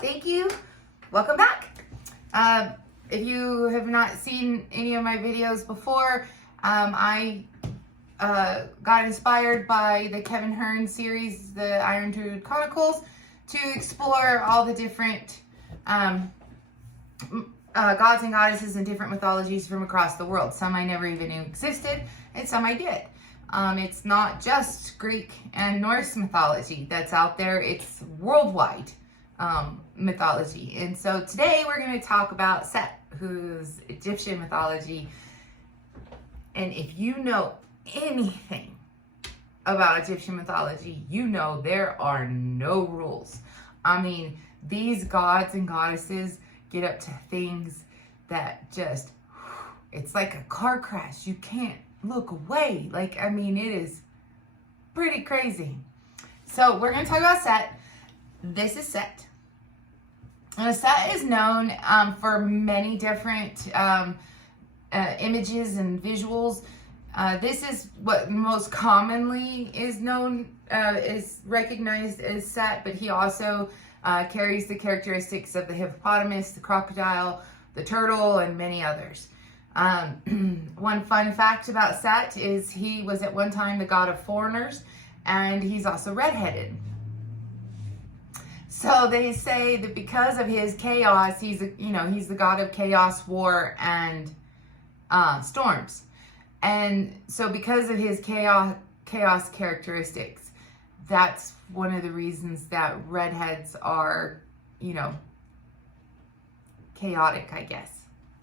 Thank you. Welcome back. If you have not seen any of my videos before, I got inspired by the Kevin Hearn series, the Iron Druid Chronicles, to explore all the different gods and goddesses and different mythologies from across the world. Some I never even knew existed, and some I did. It's not just Greek and Norse mythology that's out there, it's worldwide mythology. And so today we're going to talk about Set, who's Egyptian mythology. And if you know anything about Egyptian mythology, you know there are no rules. I mean, these gods and goddesses get up to things that just, it's like a car crash. You can't look away. Like, I mean, it is pretty crazy. So we're going to talk about Set. This is Set. And Set is known for many different images and visuals. This is what most commonly is known, is recognized as Set, but he also carries the characteristics of the hippopotamus, the crocodile, the turtle, and many others. One fun fact about Set is he was at one time the god of foreigners, and he's also redheaded. So they say that because of his chaos, he's the god of chaos, war, and storms. And so because of his chaos characteristics, that's one of the reasons that redheads are, chaotic, I guess.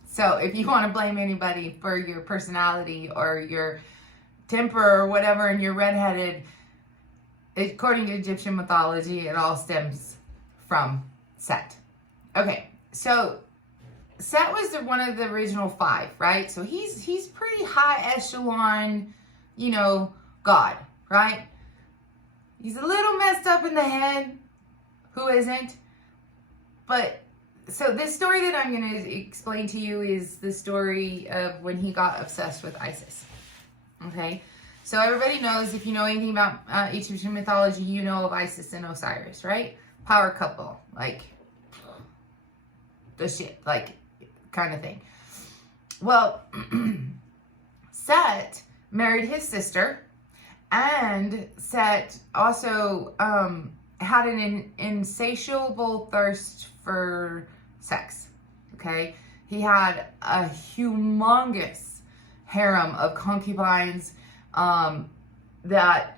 So if you want to blame anybody for your personality or your temper or whatever and you're redheaded, according to Egyptian mythology, it all stems from Set. Okay, so Set was one of the original 5, right? So he's pretty high echelon, god, right? He's a little messed up in the head. Who isn't? But so this story that I'm going to explain to you is the story of when he got obsessed with Isis. Okay, so everybody knows, if you know anything about Egyptian mythology, you know of Isis and Osiris, right? Power couple, like the shit, like kind of thing. Well, Set married his sister, and Set also had an insatiable thirst for sex. Okay, he had a humongous harem of concubines that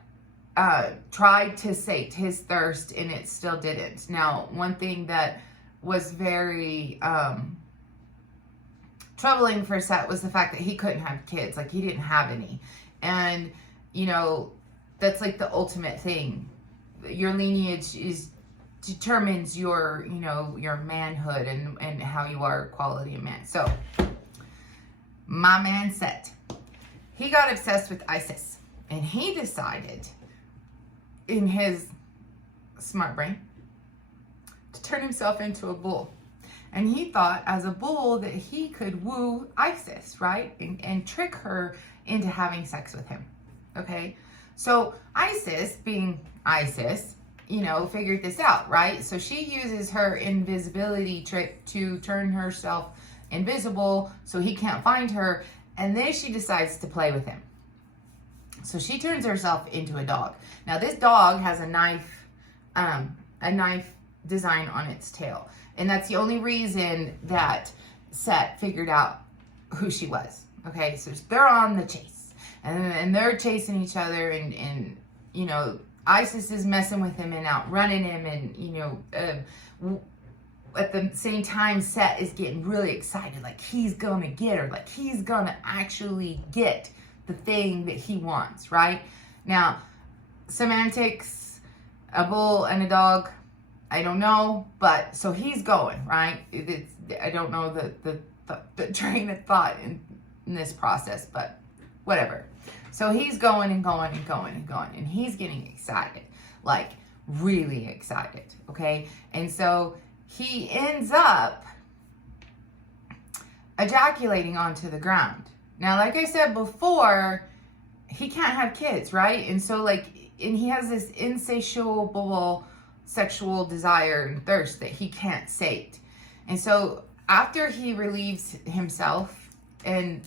tried to sate his thirst, and it still didn't. Now, one thing that was very troubling for Set was the fact that he couldn't have kids. Like, he didn't have any. And, that's like the ultimate thing. Your lineage determines your, your manhood and how you are a quality of man. So, my man Set, he got obsessed with Isis. And he decided, in his smart brain, to turn himself into a bull. And he thought, as a bull, that he could woo Isis, right? And trick her into having sex with him. Okay? So Isis, being Isis, figured this out, right? So she uses her invisibility trick to turn herself invisible so he can't find her. And then she decides to play with him. So she turns herself into a dog. Now this dog has a knife design on its tail. And that's the only reason that Set figured out who she was. Okay, so they're on the chase. And they're chasing each other, and Isis is messing with him and outrunning him, and at the same time, Set is getting really excited, like he's gonna get her, like he's gonna actually get the thing that he wants, right? Now, semantics, a bull and a dog, I don't know, but so he's going, right? I don't know the train of thought in this process, but whatever. So he's going and going and going and going, and he's getting excited, like really excited, okay? And so he ends up ejaculating onto the ground. Now, like I said before, he can't have kids, right? And so and he has this insatiable sexual desire and thirst that he can't sate. And so after he relieves himself and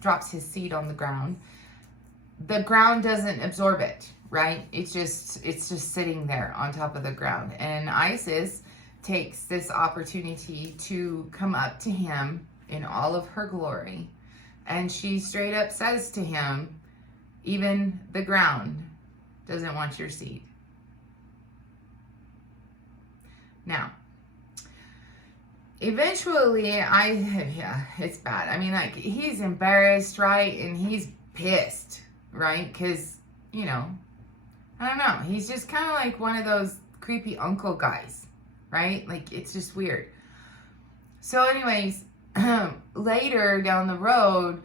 drops his seed on the ground doesn't absorb it, right? It's just sitting there on top of the ground. And Isis takes this opportunity to come up to him in all of her glory. And she straight up says to him, even the ground doesn't want your seed. Now, eventually, it's bad. I mean, like, he's embarrassed, right? And he's pissed, right? Because, you know, I don't know. He's just kind of like one of those creepy uncle guys, right? Like, it's just weird. So anyways, later down the road,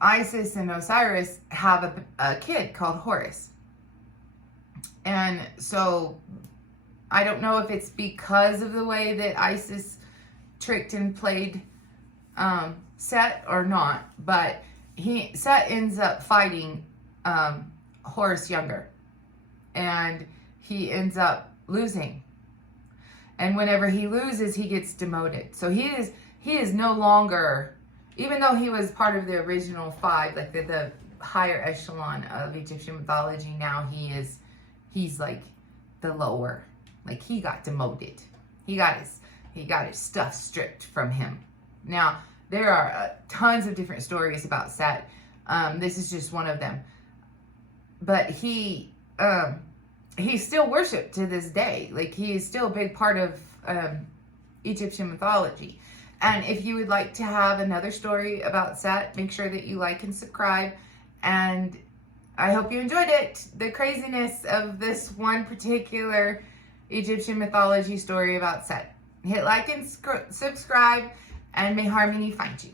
Isis and Osiris have a kid called Horus. And so I don't know if it's because of the way that Isis tricked and played Set or not, but Set ends up fighting Horus younger, and he ends up losing. And whenever he loses, he gets demoted. So he is no longer, even though he was part of the original 5, like the higher echelon of Egyptian mythology, now he's like the lower. Like, he got demoted. He got his stuff stripped from him. Now, there are tons of different stories about Set. This is just one of them. But he's still worshipped to this day. Like, he is still a big part of Egyptian mythology. And if you would like to have another story about Set, make sure that you like and subscribe. And I hope you enjoyed it. The craziness of this one particular Egyptian mythology story about Set. Hit like and subscribe, and may harmony find you.